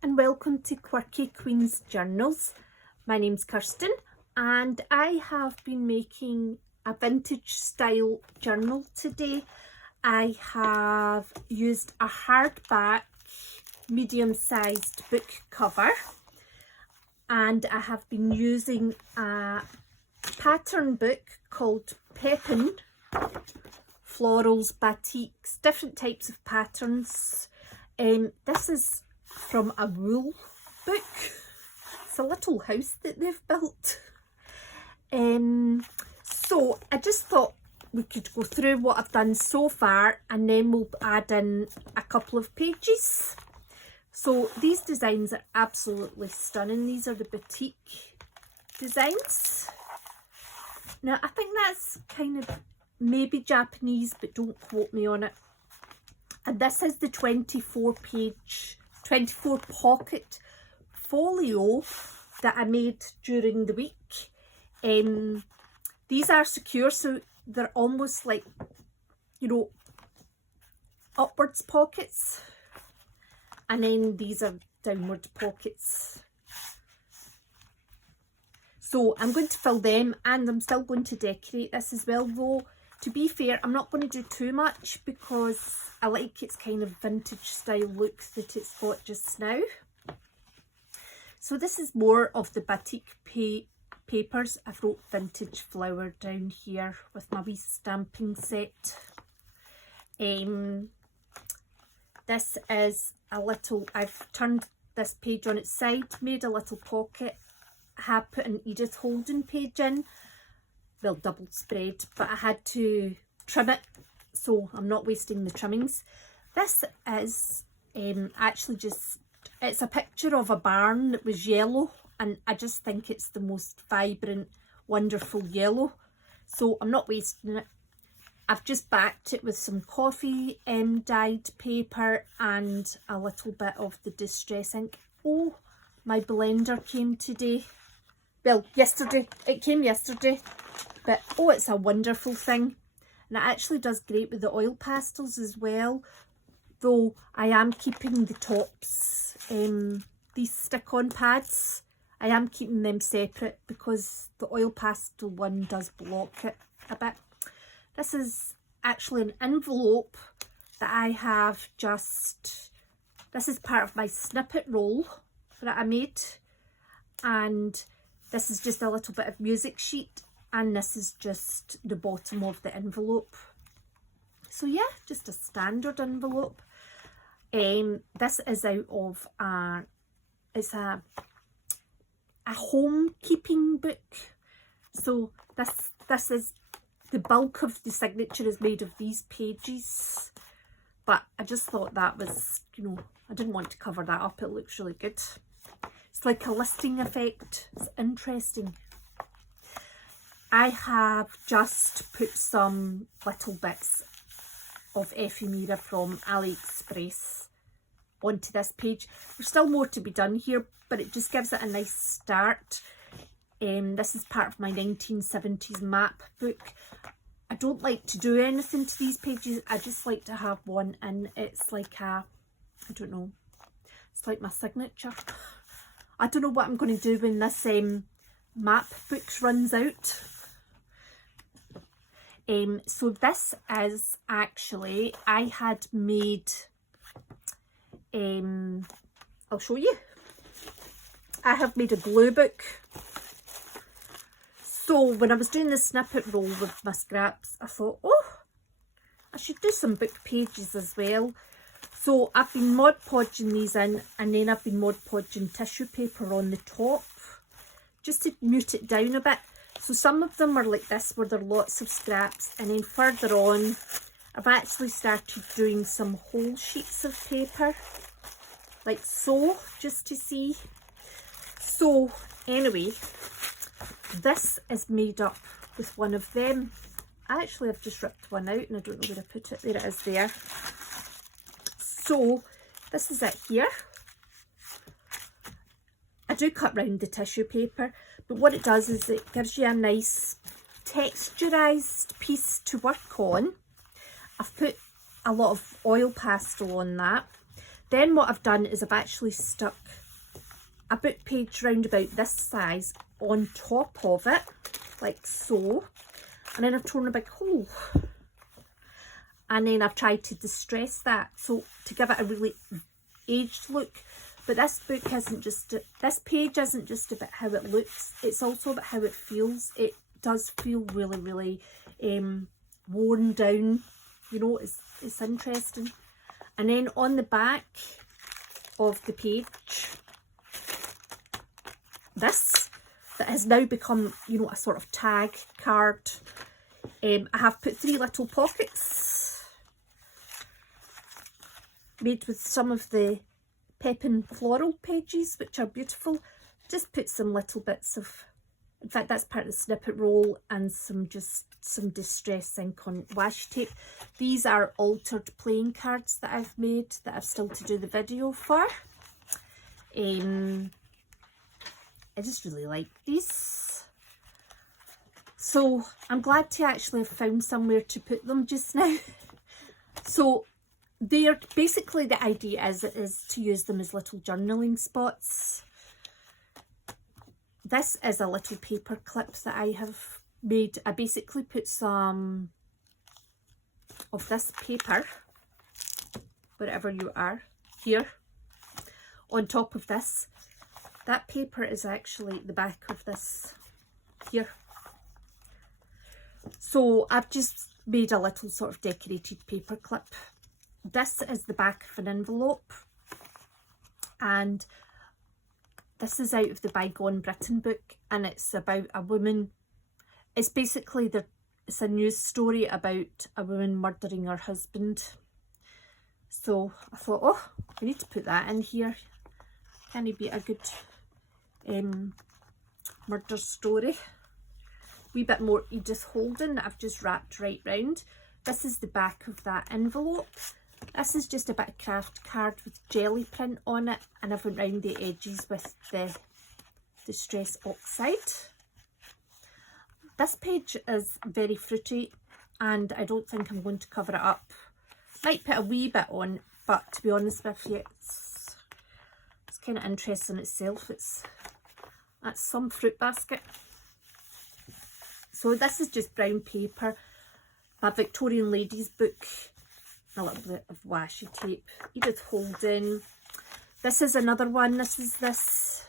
and welcome to Quirky Queen's Journals. My name's Kirsten and I have been making a vintage style journal today. I have used a hardback medium-sized book cover and I have been using a pattern book called Pepin, florals, batiks, different types of patterns. This is from a wool book. It's a little house that they've built. So I just thought we could go through what I've done so far and then we'll add in a couple of pages. So these designs are absolutely stunning. These are the batik designs. Now I think that's kind of maybe Japanese, but don't quote me on it. And this is the 24 pocket folio that I made during the week. These are secure, so they're almost like, you know, upwards pockets, and then these are downward pockets. So I'm going to fill them, and I'm still going to decorate this as well, though to be fair I'm not going to do too much because I like its kind of vintage style look that it's got just now. So this is more of the batik papers. I've wrote vintage flower down here with my wee stamping set. This is a little, I've turned this page on its side, made a little pocket. I have put an Edith Holden page in, well, double spread, but I had to trim it, so I'm not wasting the trimmings. This is actually just, it's a picture of a barn that was yellow, and I just think it's the most vibrant, wonderful yellow, so I'm not wasting it. I've just backed it with some coffee dyed paper and a little bit of the distress ink. Oh, my blender came today. Well, yesterday. It came yesterday. But oh, it's a wonderful thing. And it actually does great with the oil pastels as well. Though I am keeping the tops, these stick-on pads, I am keeping them separate because the oil pastel one does block it a bit. This is actually an envelope that I have just, this is part of my snippet roll that I made, and this is just a little bit of music sheet, and this is just the bottom of the envelope. So yeah, just a standard envelope. This is out of it's a home keeping book. So this is, the bulk of the signature is made of these pages, but I just thought that was, you know, I didn't want to cover that up. It looks really good. It's like a listing effect. It's interesting. I have just put some little bits of ephemera from AliExpress onto this page. There's still more to be done here, but it just gives it a nice start. This is part of my 1970s map book. I don't like to do anything to these pages. I just like to have one, and it's like a, I don't know, it's like my signature. I don't know what I'm going to do when this map book runs out. So this is actually, I had made, I'll show you. I have made a glue book. So when I was doing the snippet roll with my scraps, I thought, oh, I should do some book pages as well. So I've been Mod Podging these in, and then I've been Mod Podging tissue paper on the top, just to mute it down a bit. So some of them are like this, where there are lots of scraps, and then further on, I've actually started doing some whole sheets of paper, like so, just to see. So anyway, this is made up with one of them. Actually, I've just ripped one out and I don't know where I put it. There it is there. So this is it here. I do cut round the tissue paper, but what it does is it gives you a nice texturized piece to work on. I've put a lot of oil pastel on that. Then what I've done is I've actually stuck a book page round about this size on top of it, like so, and then I've torn a big hole, and then I've tried to distress that so to give it a really aged look. But this book isn't just, this page isn't just about how it looks, it's also about how it feels. It does feel really, really worn down, you know. It's interesting. And then on the back of the page, this that has now become, you know, a sort of tag card, I have put 3 little pockets made with some of the Pepin floral pages, which are beautiful. Just put some little bits of, in fact that's part of the snippet roll, and some distress ink on washi tape. These are altered playing cards that I've made that I've still to do the video for. I just really like these, so I'm glad to actually have found somewhere to put them just now. So they're basically, the idea is to use them as little journaling spots. This is a little paper clip that I have made. I basically put some of this paper, wherever you are, here, on top of this. That paper is actually the back of this here. So I've just made a little sort of decorated paper clip. This is the back of an envelope, and this is out of the Bygone Britain book, and it's about a woman. It's basically it's a news story about a woman murdering her husband. So I thought, oh, we need to put that in here. Can it be a good murder story? Wee bit more Edith Holden that I've just wrapped right round. This is the back of that envelope. This is just a bit of craft card with jelly print on it, and I've went round the edges with the Distress Oxide. This page is very fruity, and I don't think I'm going to cover it up. Might put a wee bit on, but to be honest with you, it's kind of interesting itself. That's some fruit basket. So this is just brown paper, a Victorian ladies book, a little bit of washi tape, Edith Holden. This is another one. This is this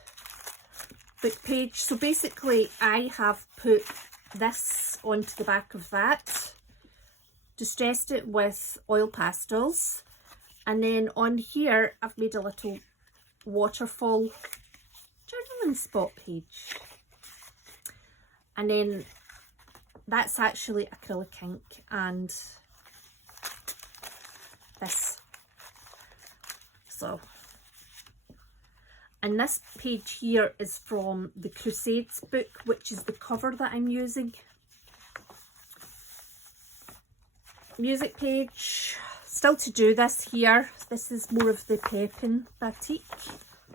book page. So basically I have put this onto the back of that, distressed it with oil pastels, and then on here I've made a little waterfall journaling spot page, and then that's actually acrylic ink, and this. So, and this page here is from the Crusades book, which is the cover that I'm using. Music page, still to do this here. This is more of the Pepin batik.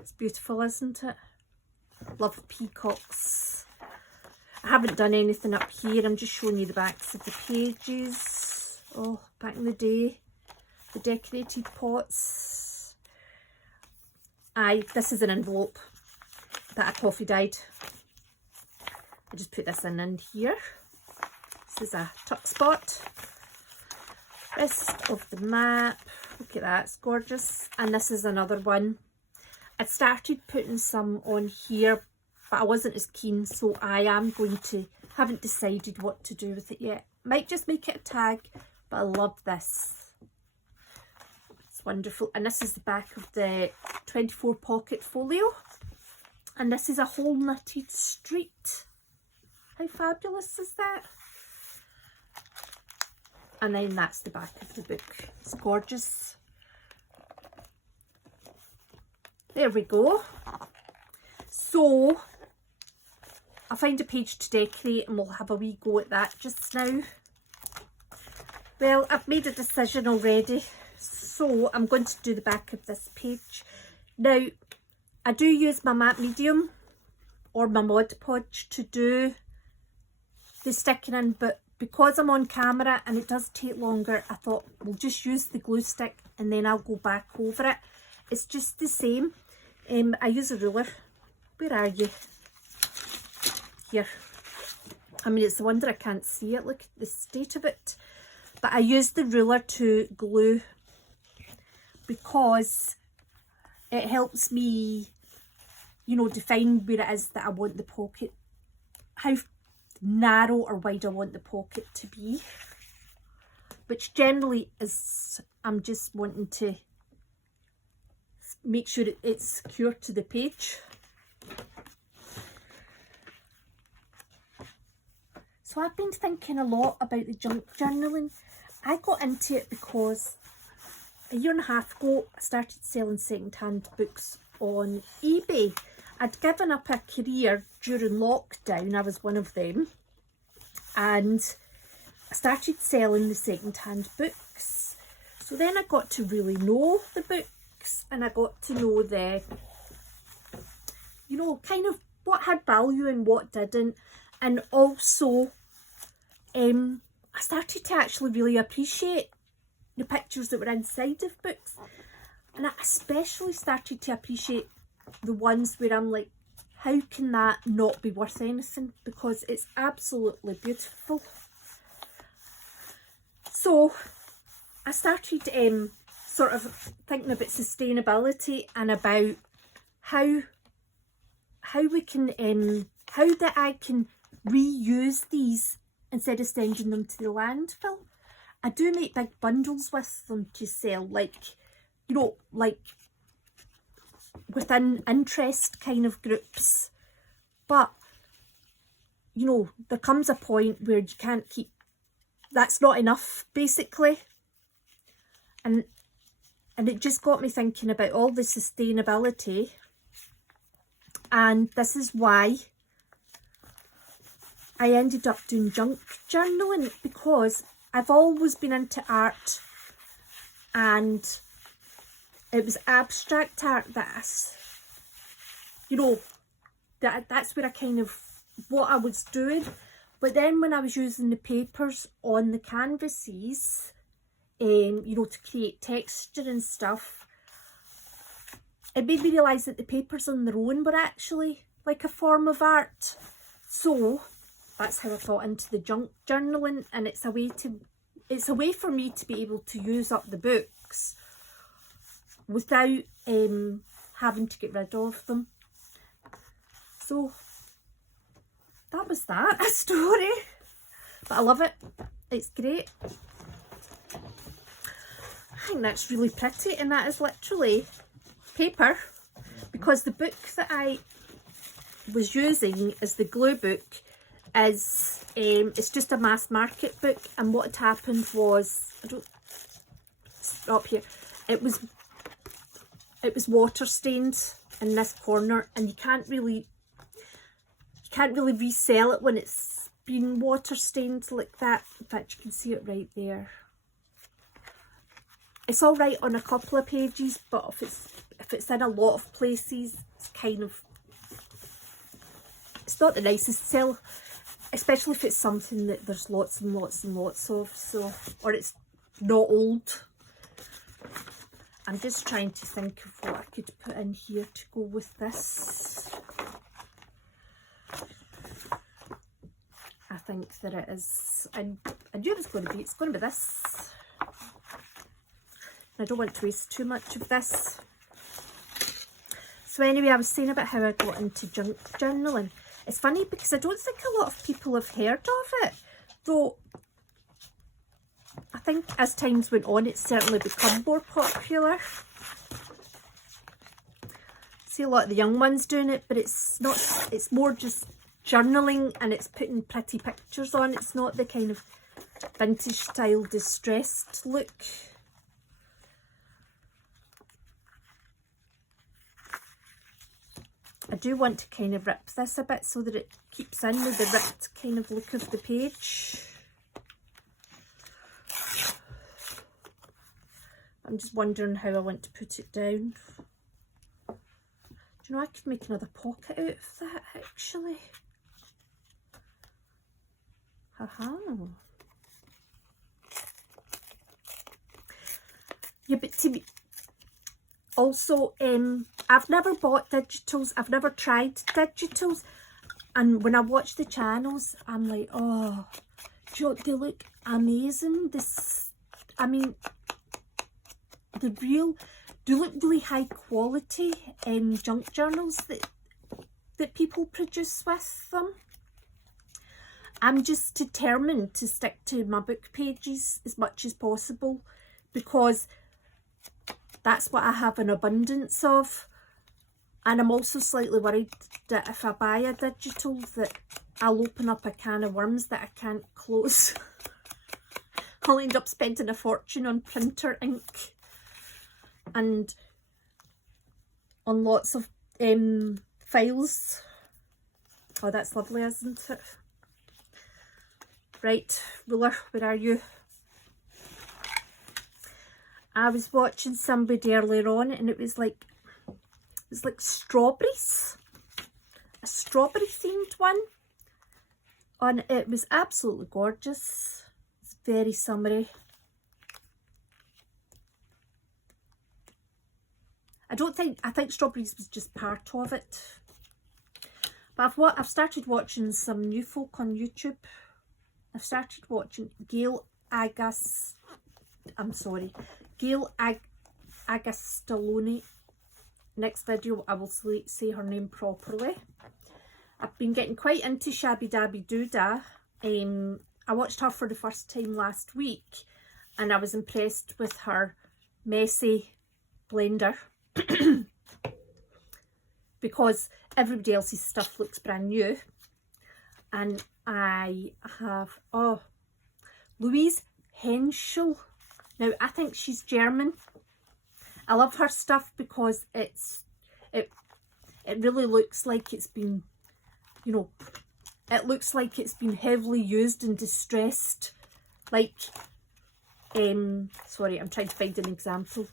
It's beautiful, isn't it? Love peacocks. I haven't done anything up here. I'm just showing you the backs of the pages. Oh, back in the day, the decorated pots. This is an envelope that I coffee dyed. I just put this in here. This is a tuck spot. Rest of the map. Look at that, it's gorgeous. And this is another one. I started putting some on here, but I wasn't as keen, so I am going to, haven't decided what to do with it yet. Might just make it a tag, but I love this. It's wonderful. And this is the back of the 24 pocket folio. And this is a whole knitted street. How fabulous is that? And then that's the back of the book. It's gorgeous. There we go. So I'll find a page to decorate and we'll have a wee go at that just now. Well, I've made a decision already, so I'm going to do the back of this page. Now, I do use my matte medium or my Mod Podge to do the sticking in, but because I'm on camera and it does take longer, I thought we'll just use the glue stick and then I'll go back over it. It's just the same. I use a ruler. Where are you? Here. I mean, it's a wonder I can't see it. Look at the state of it. But I use the ruler to glue because it helps me, you know, define where it is that I want the pocket, how narrow or wide I want the pocket to be, which generally is, I'm just wanting to make sure it's secure to the page. So I've been thinking a lot about the junk journaling. I got into it because a year and a half ago I started selling second-hand books on eBay. I'd given up a career during lockdown, I was one of them, and I started selling the second-hand books. So then I got to really know the books, and I got to know the, you know, kind of what had value and what didn't, and also I started to actually really appreciate the pictures that were inside of books, and I especially started to appreciate the ones where I'm like, how can that not be worth anything, because it's absolutely beautiful. So I started sort of thinking about sustainability and about how we can how that I can reuse these instead of sending them to the landfill. I do make big bundles with them to sell, like, you know, like within interest kind of groups. But, you know, there comes a point where you can't keep, that's not enough, basically. And it just got me thinking about all the sustainability. And this is why I ended up doing junk journaling, because I've always been into art, and it was abstract art that's, you know, that's where I kind of, what I was doing. But then when I was using the papers on the canvases, you know, to create texture and stuff, it made me realise that the papers on their own were actually like a form of art. So that's how I got into the junk journaling, and it's a way for me to be able to use up the books without having to get rid of them. So that was that, a story. But I love it. It's great. I think that's really pretty, and that is literally paper, because the book that I was using as the glue book is it's just a mass market book, and what had happened was, I don't stop here, it was water stained in this corner, and you can't really resell it when it's been water stained like that. In fact, you can see it right there. It's all right on a couple of pages, but if it's in a lot of places, it's kind of, it's not the nicest to sell, especially if it's something that there's lots and lots and lots of, so, or it's not old. I'm just trying to think of what I could put in here to go with this. I think that it is, I knew it was going to be, it's going to be this. I don't want to waste too much of this. So anyway, I was saying about how I got into junk journaling. It's funny because I don't think a lot of people have heard of it, though I think as times went on it's certainly become more popular. See a lot of the young ones doing it, but it's not, it's more just journaling, and it's putting pretty pictures on. It's not the kind of vintage style distressed look. I do want to kind of rip this a bit so that it keeps in with the ripped kind of look of the page. I'm just wondering how I want to put it down. Do you know, I could make another pocket out of that actually. Haha. Yeah, but to be, Also, I've never bought digitals. I've never tried digitals. And when I watch the channels, I'm like, oh, do you know, they look amazing. I mean, they look really high quality junk journals that people produce with them. I'm just determined to stick to my book pages as much as possible, because that's what I have an abundance of. And I'm also slightly worried that if I buy a digital, that I'll open up a can of worms that I can't close. I'll end up spending a fortune on printer ink and on lots of files. Oh, that's lovely, isn't it? Right, ruler, where are you? I was watching somebody earlier on, and it was like strawberries, a strawberry themed one, and it was absolutely gorgeous. It's very summery. I think strawberries was just part of it. But I've started watching some new folk on YouTube. I've started watching Gail Agostoloni. Next video I will say her name properly. I've been getting quite into Shabby Dabby Doodah. I watched her for the first time last week, and I was impressed with her messy blender because everybody else's stuff looks brand new. And I have, Louise Henschel. Now, I think she's German. I love her stuff because it really looks like it's been, you know, it looks like it's been heavily used and distressed. Like, sorry, I'm trying to find an example.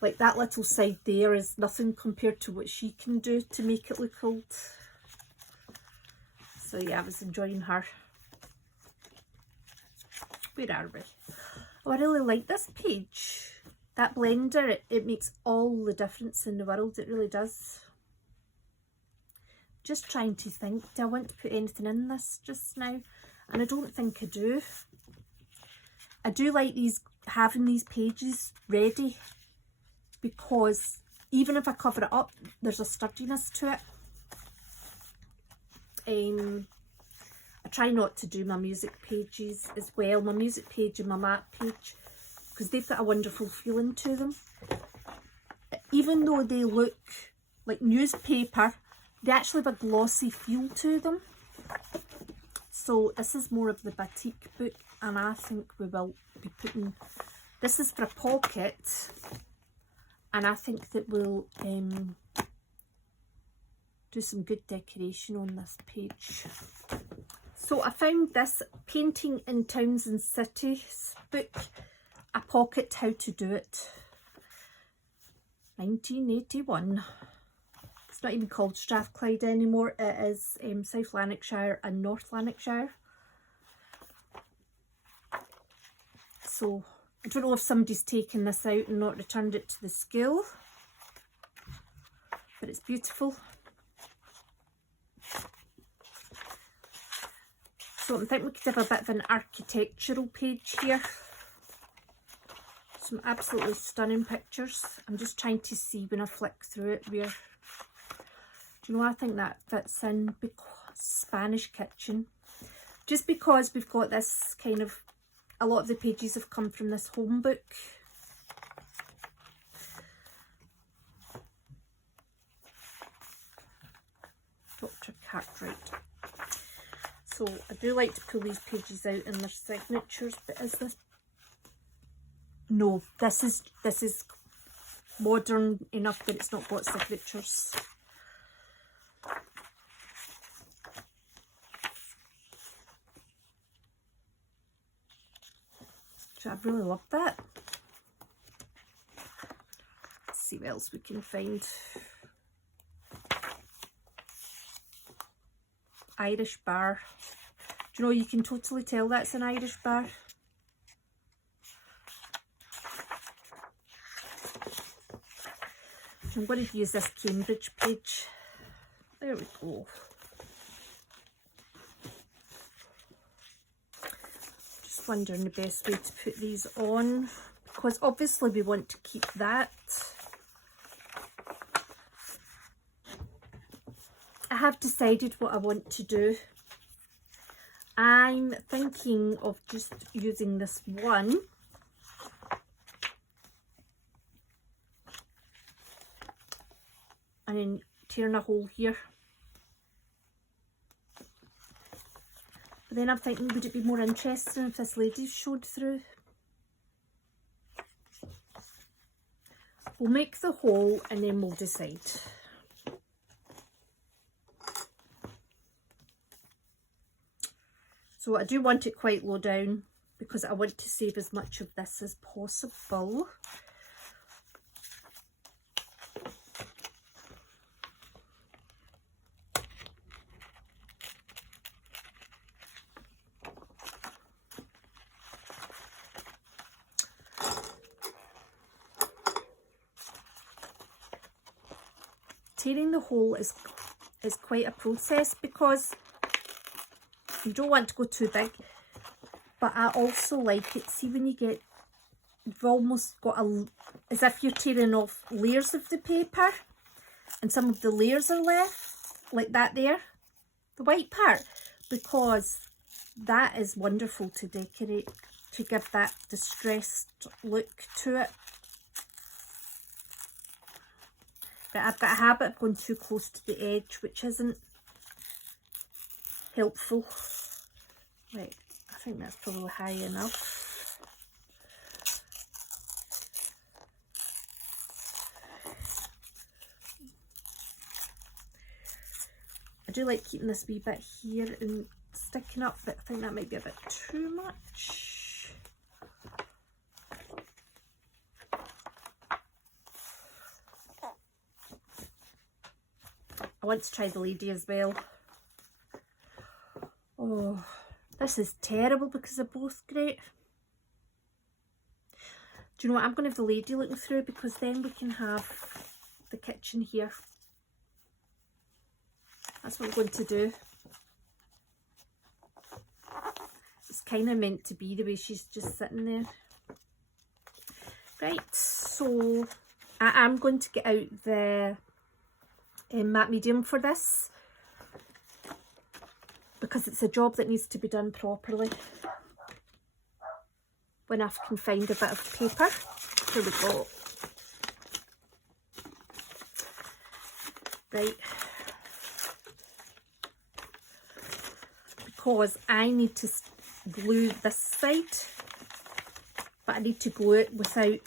Like that little side there is nothing compared to what she can do to make it look old. So yeah, I was enjoying her. Where are we? Oh, I really like this page. That blender, it makes all the difference in the world. It really does. Just trying to think, do I want to put anything in this just now? And I don't think I do. I do like having these pages ready, because even if I cover it up, there's a sturdiness to it. I try not to do my music pages as well, my music page and my map page, because they've got a wonderful feeling to them. Even though they look like newspaper, they actually have a glossy feel to them. So this is more of the batik book, and I think we will be putting, this is for a pocket, and I think that we'll do some good decoration on this page. So I found this Painting in Towns and Cities book, a pocket how to do it, 1981. It's not even called Strathclyde anymore, it is South Lanarkshire and North Lanarkshire. So I don't know if somebody's taken this out and not returned it to the school, but it's beautiful. So I think we could have a bit of an architectural page here. Some absolutely stunning pictures. I'm just trying to see when I flick through it where, do you know, I think that fits in, because Spanish kitchen. Just because we've got this kind of, a lot of the pages have come from this home book. Dr. Cartwright. So I do like to pull these pages out in their signatures, but is this? No, this is modern enough that it's not got signatures. I really love that. Let's see what else we can find. Irish bar. Do you know, you can totally tell that's an Irish bar. I'm going to use this Cambridge page. There we go. Just wondering the best way to put these on, because obviously we want to keep that. I have decided what I want to do. I'm thinking of just using this one and then tearing a hole here. But then I'm thinking, would it be more interesting if this lady showed through? We'll make the hole and then we'll decide. So I do want it quite low down because I want to save as much of this as possible. Tearing the hole is quite a process because you don't want to go too big, but I also like it. See, when you get, you've almost got as if you're tearing off layers of the paper and some of the layers are left, like that there, the white part, because that is wonderful to decorate, to give that distressed look to it. But I've got a habit of going too close to the edge, which isn't helpful. Right, I think that's probably high enough. I do like keeping this wee bit here and sticking up, but I think that might be a bit too much. I want to try the lady as well. Oh, this is terrible because they're both great. Do you know what? I'm going to have the lady looking through because then we can have the kitchen here. That's what I'm going to do. It's kind of meant to be the way she's just sitting there. Right, so I am going to get out the matte medium for this because it's a job that needs to be done properly when I can find a bit of paper. Here we go. Right, because I need to glue this side, but I need to glue it without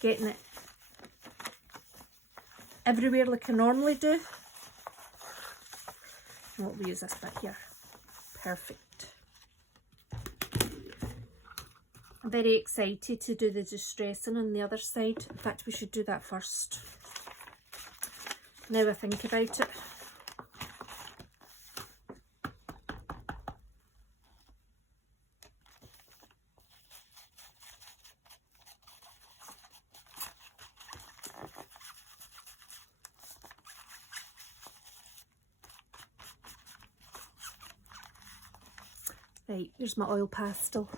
getting it everywhere like I normally do. We'll use this bit here. Perfect. I'm very excited to do the distressing on the other side. In fact, we should do that first. Now I think about it. Right, here's my oil pastel.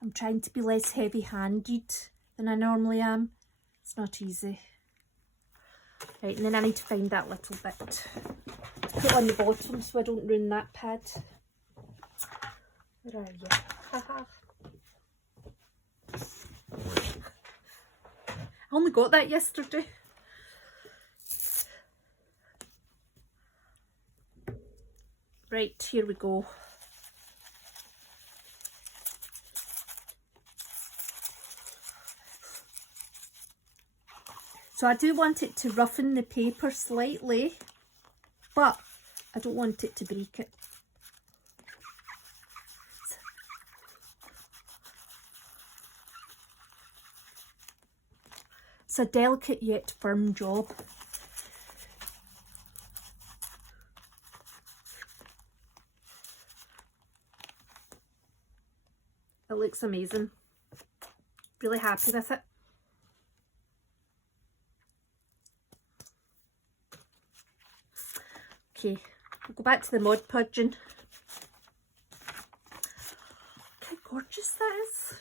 I'm trying to be less heavy-handed than I normally am. It's not easy. Right, and then I need to find that little bit to put on the bottom so I don't ruin that pad. Where are you? Haha. I only got that yesterday. Right, here we go. So I do want it to roughen the paper slightly, but I don't want it to break it. It's a delicate yet firm job. looks amazing. Really happy with it. Okay, we'll go back to the Mod Podging. Look how gorgeous that is.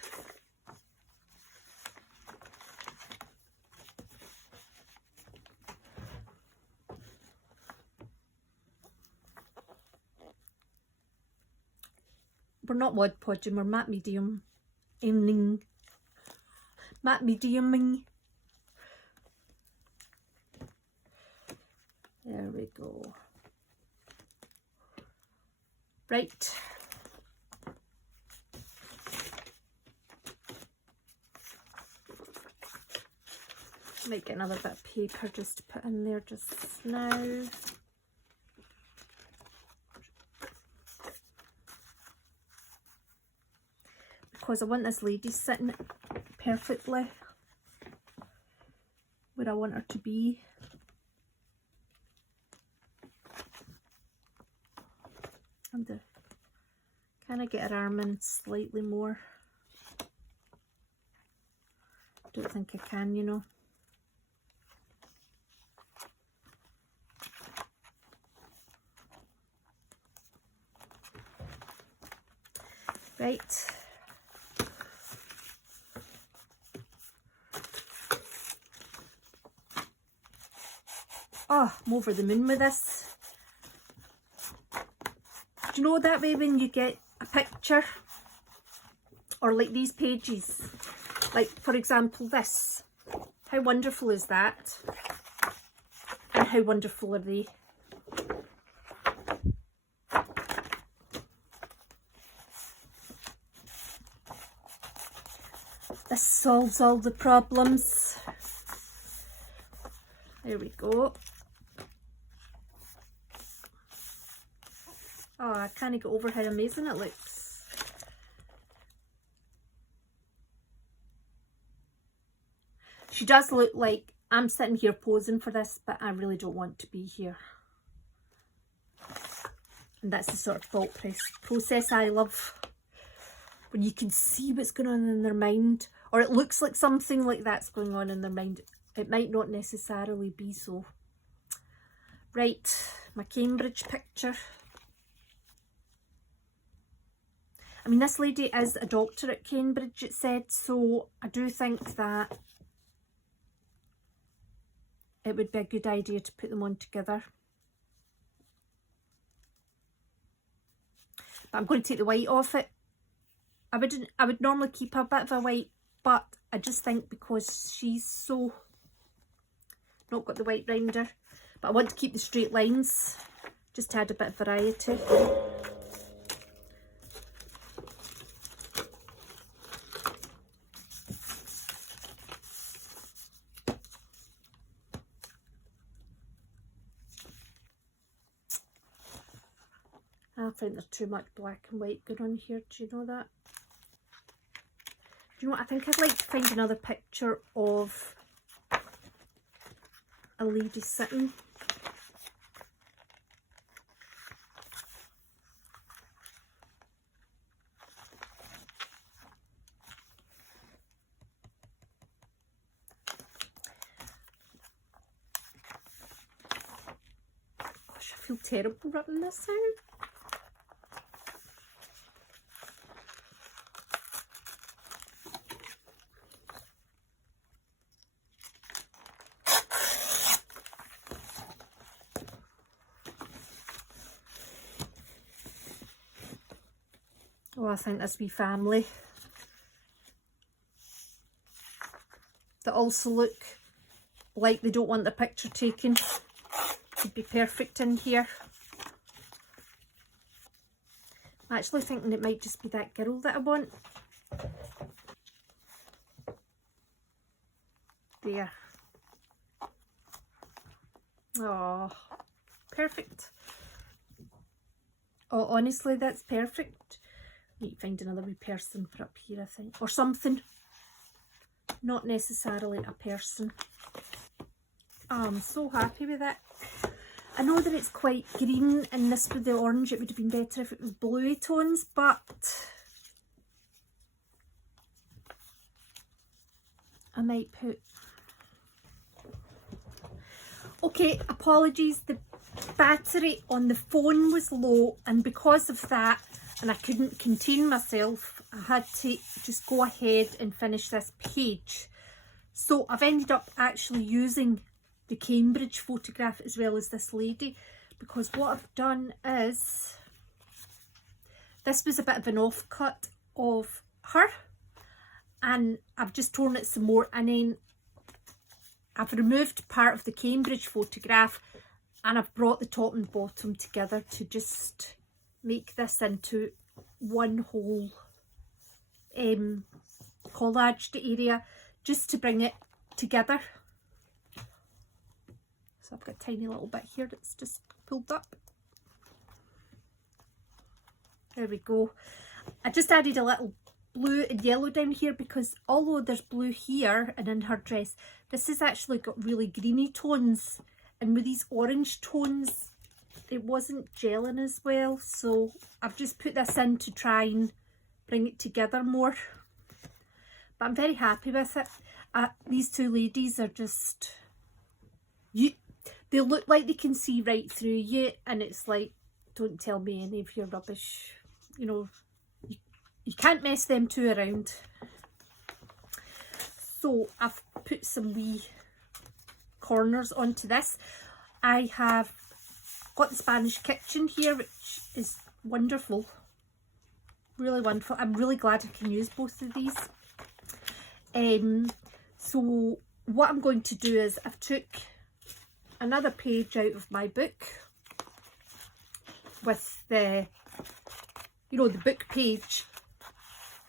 We're not Mod Podging, we're matte medium. Matte mediuming. There we go. Right. Might get another bit of paper just to put in there just now. Because I want this lady sitting perfectly where I want her to be. And to kind of get her arm in slightly more. Don't think I can, you know. Right. Oh, I'm over the moon with this. Do you know that way when you get a picture, or like these pages, like for example this, how wonderful is that? And how wonderful are they? This solves all the problems. There we go. Oh, I can't get over how amazing it looks. She does look like I'm sitting here posing for this, but I really don't want to be here. And that's the sort of thought process I love. When you can see what's going on in their mind, or it looks like something like that's going on in their mind. It might not necessarily be so. Right, my Cambridge picture. I mean, this lady is a doctor at Cambridge, it said, so I do think that it would be a good idea to put them on together. But I'm going to take the white off it. I would normally keep a bit of a white, but I just think because she's so not got the white round her, but I want to keep the straight lines, just to add a bit of variety. I think there's too much black and white going on here, do you know that? Do you know what, I think I'd like to find another picture of a lady sitting. Gosh, I feel terrible ripping this out. Oh, I think this wee family that also look like they don't want the picture taken would be perfect in here. I'm actually thinking it might just be that girl that I want. There. Oh, perfect. Oh, honestly, that's perfect. Need to find another wee person for up here, I think, or something. Not necessarily a person. Oh, I'm so happy with it. I know that it's quite green, and this with the orange, it would have been better if it was bluey tones, but might put. Okay, apologies, the battery on the phone was low, and because of that, and I couldn't contain myself, I had to just go ahead and finish this page. So I've ended up actually using the Cambridge photograph as well as this lady, because what I've done is, this was a bit of an offcut of her, and I've just torn it some more, and then I've removed part of the Cambridge photograph and I've brought the top and bottom together to just make this into one whole collaged area, just to bring it together. So I've got a tiny little bit here that's just pulled up. There we go. I just added a little blue and yellow down here because although there's blue here and in her dress, this has actually got really greeny tones, and with these orange tones it wasn't gelling as well, so I've just put this in to try and bring it together more. But I'm very happy with it. These two ladies are just, they look like they can see right through you, and it's like, don't tell me any of your rubbish, you know, you can't mess them two around. So I've put some wee corners onto this. I have got the Spanish kitchen here, which is wonderful, really wonderful. I'm really glad I can use both of these. So what I'm going to do is I've took another page out of my book with the, you know, the book page,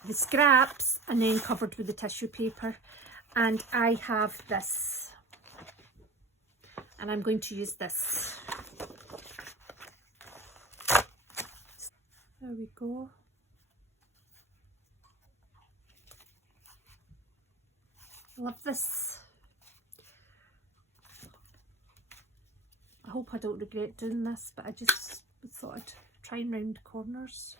the scraps, and then covered with the tissue paper, and I have this, and I'm going to use this. There we go. Love this. I hope I don't regret doing this, but I just thought I'd try and round corners.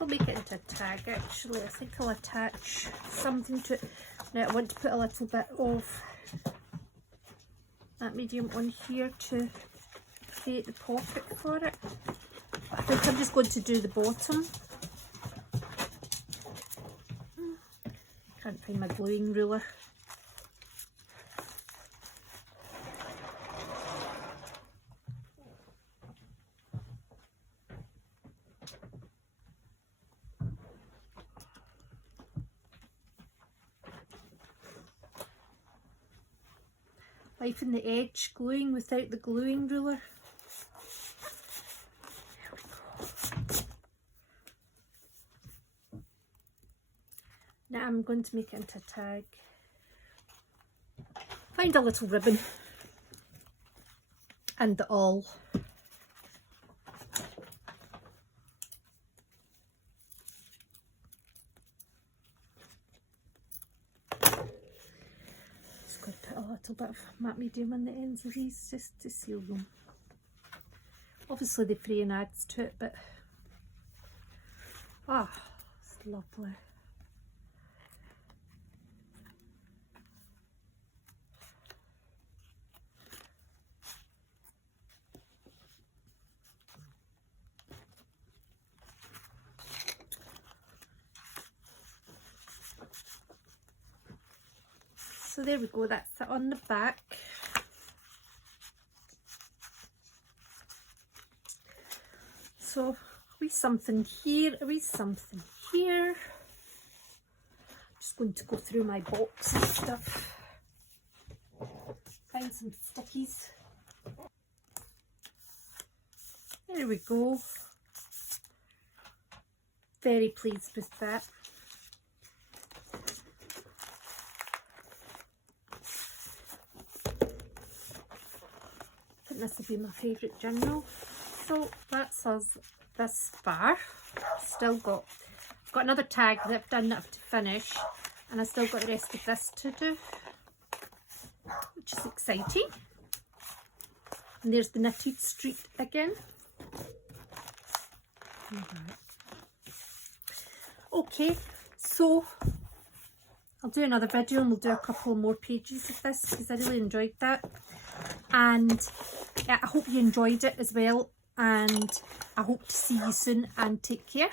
I'll make it into a tag actually. I think I'll attach something to it. Now I want to put a little bit of that medium on here to create the pocket for it. I think I'm just going to do the bottom. Can't find my gluing ruler. Life in the edge, gluing without the gluing ruler. There we go. Now I'm going to make it into a tag. Find a little ribbon and the awl. A little bit of matte medium on the ends of these just to seal them. Obviously the fraying adds to it, but it's lovely. So there we go, that's it on the back. So a wee something here, a wee something here. Just going to go through my box and stuff. Find some stickies. There we go. Very pleased with that. This will be my favourite journal. So that's us this far. Still got, I've got another tag that I've done that I have to finish, and I still got the rest of this to do, which is exciting. And there's the knitted street again. Okay, so I'll do another video and we'll do a couple more pages of this because I really enjoyed that. And yeah, I hope you enjoyed it as well, and I hope to see you soon, and take care.